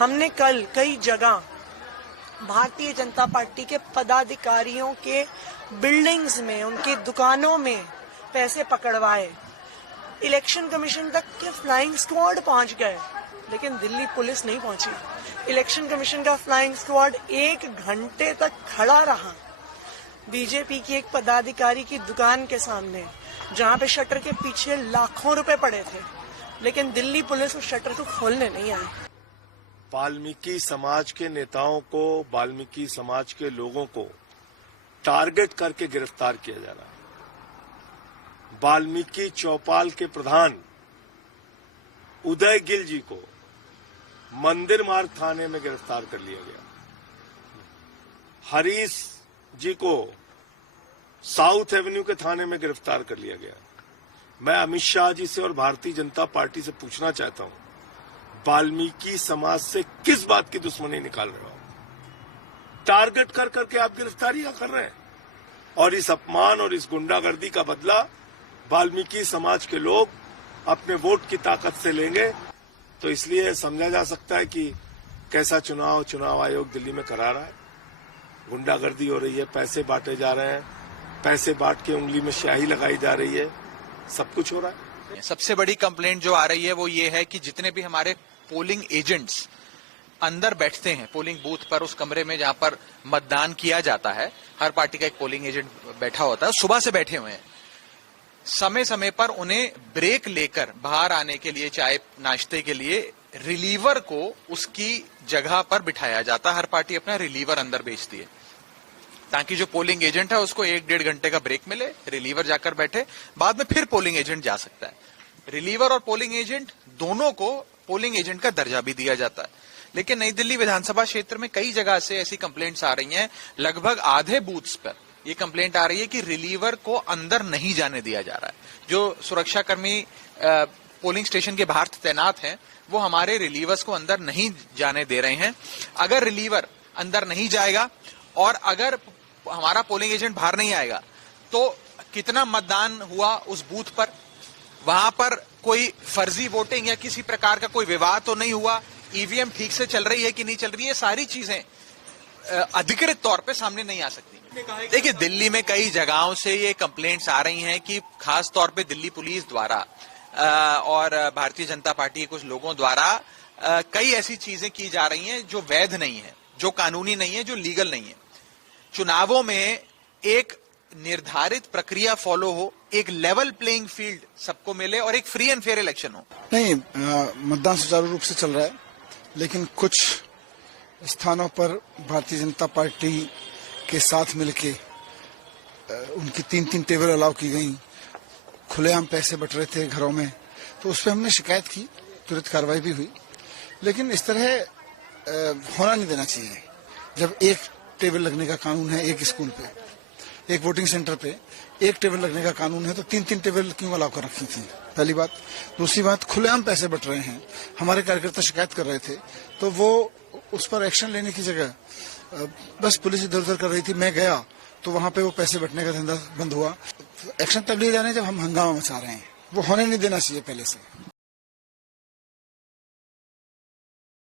हमने कल कई जगह भारतीय जनता पार्टी के पदाधिकारियों के बिल्डिंग्स में, उनकी दुकानों में पैसे पकड़वाए। इलेक्शन कमीशन तक के फ्लाइंग स्क्वाड पहुंच गए, लेकिन दिल्ली पुलिस नहीं पहुंची। इलेक्शन कमीशन का फ्लाइंग स्क्वाड 1 घंटे तक खड़ा रहा बीजेपी की एक पदाधिकारी की दुकान के सामने, जहां पे शटर के पीछे लाखों रुपए पड़े थे, लेकिन दिल्ली पुलिस उस शटर को खोलने नहीं आई। वाल्मीकि समाज के नेताओं को, वाल्मीकि समाज के लोगों को टारगेट करके गिरफ्तार किया जा रहा है। वाल्मीकि चौपाल के प्रधान उदय गिल जी को मंदिर मार्ग थाने में गिरफ्तार कर लिया गया। हरीश जी को साउथ एवेन्यू के थाने में गिरफ्तार कर लिया गया। मैं अमित शाह जी से और भारतीय जनता पार्टी से पूछना चाहता हूं, वाल्मीकि समाज से किस बात की दुश्मनी निकाल रहे हो? टारगेट कर करके आप गिरफ्तारियां कर रहे हैं, और इस अपमान और इस गुंडागर्दी का बदला वाल्मीकि समाज के लोग अपने वोट की ताकत से लेंगे। तो इसलिए समझा जा सकता है कि कैसा चुनाव आयोग दिल्ली में करा रहा है। गुंडागर्दी हो रही है, पैसे बांटे जा रहे हैं, पैसे बांट के उंगली में स्याही लगाई जा रही है, सब कुछ हो रहा है। सबसे बड़ी कंप्लेंट जो आ रही है वो ये है कि जितने भी हमारे पोलिंग एजेंट्स अंदर बैठते हैं पोलिंग बूथ पर, उस कमरे में जहां पर मतदान किया जाता है, हर पार्टी का एक पोलिंग एजेंट बैठा होता है, सुबह से बैठे हुए हैं। समय समय पर उन्हें ब्रेक लेकर बाहर आने के लिए, चाय नाश्ते के लिए रिलीवर को उसकी जगह पर बिठाया जाता है। हर पार्टी अपना रिलीवर अंदर बेचती है ताकि जो पोलिंग एजेंट है उसको 1-1.5 घंटे का ब्रेक मिले, रिलीवर जाकर बैठे, बाद में फिर पोलिंग एजेंट जा सकता है। रिलीवर और पोलिंग एजेंट दोनों को पोलिंग एजेंट का दर्जा भी दिया जाता है। लेकिन नई दिल्ली विधानसभा क्षेत्र में कई जगह से ऐसी कंप्लेंट्स आ रही हैं, लगभग आधे बूथ्स पर ये कंप्लेंट आ रही है कि रिलीवर को अंदर नहीं जाने दिया जा रहा है। जो सुरक्षाकर्मी पोलिंग स्टेशन के बाहर तैनात हैं, वो हमारे रिलीवर्स को अंदर नहीं जाने दे रहे हैं। अगर रिलीवर अंदर नहीं जाएगा और अगर हमारा पोलिंग एजेंट बाहर नहीं आएगा, तो कितना मतदान हुआ उस बूथ पर, वहां पर कोई फर्जी वोटिंग या किसी प्रकार का कोई विवाद तो नहीं हुआ, ईवीएम ठीक से चल रही है कि नहीं चल रही है, सारी चीजें अधिकृत तौर पे सामने नहीं आ सकती। देखिए, दिल्ली में कई जगहों से ये कंप्लेंट्स आ रही हैं कि खास तौर पे दिल्ली पुलिस द्वारा और भारतीय जनता पार्टी के कुछ लोगों द्वारा कई ऐसी चीजें की जा रही हैं जो वैध नहीं है, जो कानूनी नहीं है, जो लीगल नहीं है। चुनावों में एक निर्धारित प्रक्रिया फॉलो हो, एक लेवल प्लेइंग फील्ड सबको मिले और एक फ्री एंड फेयर इलेक्शन हो। नहीं, मतदान सुचारू रूप से चल रहा है, लेकिन कुछ स्थानों पर भारतीय जनता पार्टी के साथ मिलके उनकी 3-3 टेबल अलाउ की गई, खुलेआम पैसे बट रहे थे घरों में, तो उस पर हमने शिकायत की, तुरंत कार्रवाई भी हुई। लेकिन इस तरह होना नहीं देना चाहिए। जब एक टेबल लगने का कानून है, एक स्कूल पे, एक वोटिंग सेंटर पे एक टेबल लगने का कानून है, तो 3-3 टेबल क्यों अलाउ कर रखी थी? पहली बात। दूसरी बात, खुलेआम पैसे बट रहे हैं, हमारे कार्यकर्ता शिकायत कर रहे थे, तो वो उस पर एक्शन लेने की जगह बस पुलिस इधर उधर कर रही थी। मैं गया तो वहां पे वो पैसे बटने का धंधा बंद हुआ। एक्शन तब लिए जाने जब हम हंगामा मचा रहे हैं, वो होने नहीं देना चाहिए पहले से।